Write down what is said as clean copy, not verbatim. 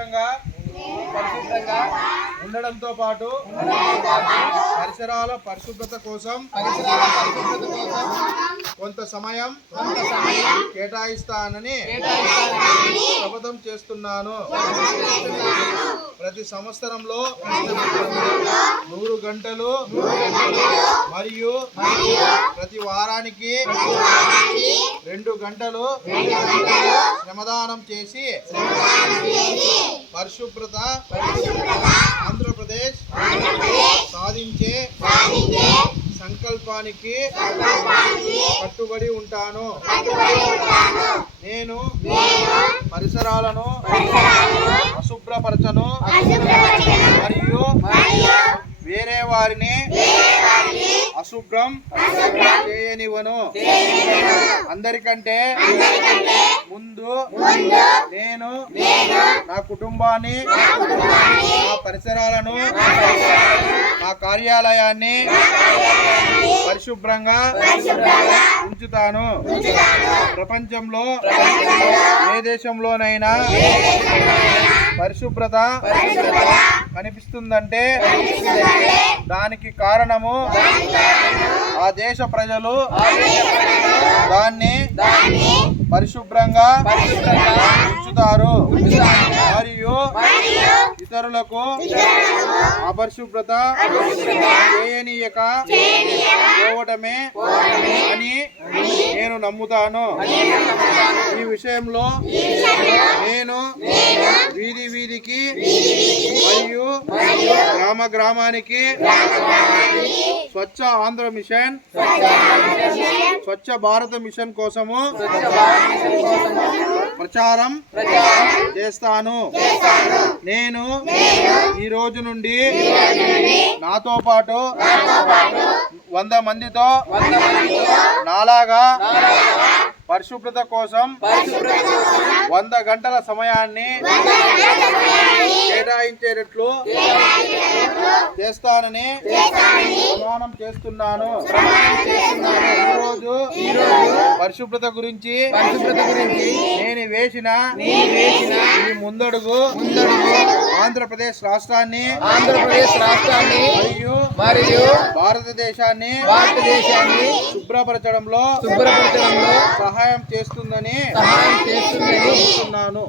పరిశుభ్రంగా ఉండడంతో పాటు పరిసరాల పరిశుభ్రత కోసం కొంత సమయం కేటాయిస్తానని శపథం చేస్తున్నాను. ప్రతి సంవత్సరంలో 100 గంటలు మరియు ప్రతి వారానికి 2 గంటలు శ్రమదానం చేసి పరిశుభ్రత ఆంధ్రప్రదేశ్ సాధించే సంకల్పానికి కట్టుబడి ఉంటాను. నేను పరిసరాలను అశుభ్రపరచను మరియు వేరే వారిని అశుభ్రం చేయనివ్వను. అందరికంటే ముందు నేను నా కుటుంబాన్ని, నా పరిసరాలను, నా కార్యాలయాన్ని పరిశుభ్రంగా ఉంచుతాను. ప్రపంచంలో ఏ దేశంలోనైనా పరిశుభ్రత కనిపిస్తుందంటే దానికి కారణము ఆ దేశ ప్రజలు దాన్ని పరిశుభ్రంగా ఉంచుతారు మరియు ఇతరులకు అపరిశుభ్రత చేయనీయక పోవటమే అని నేను నమ్ముతాను. ఈ విషయంలో నేను వీధి వీధికి మరియు గ్రామ గ్రామానికి స్వచ్ఛ ఆంధ్ర మిషన్, స్వచ్ఛ భారత మిషన్ కోసము ప్రచారం చేస్తాను. నేను ఈ రోజు నుండి నాతో పాటు 100 మందితో నాలాగా పరిశుభ్రత కోసం 100 గంటల సమయాన్ని కేటాయించేటట్లు చేస్తానని ప్రమాణం చేస్తున్నాను. ఈరోజు పరిశుభ్రత గురించి నేను వేసిన ఈ ముందడుగు ఆంధ్రప్రదేశ్ రాష్ట్రాన్ని మరియు భారతదేశాన్ని శుభ్రపరచడంలో సహాయం చేస్తుందని చెప్తున్నాను.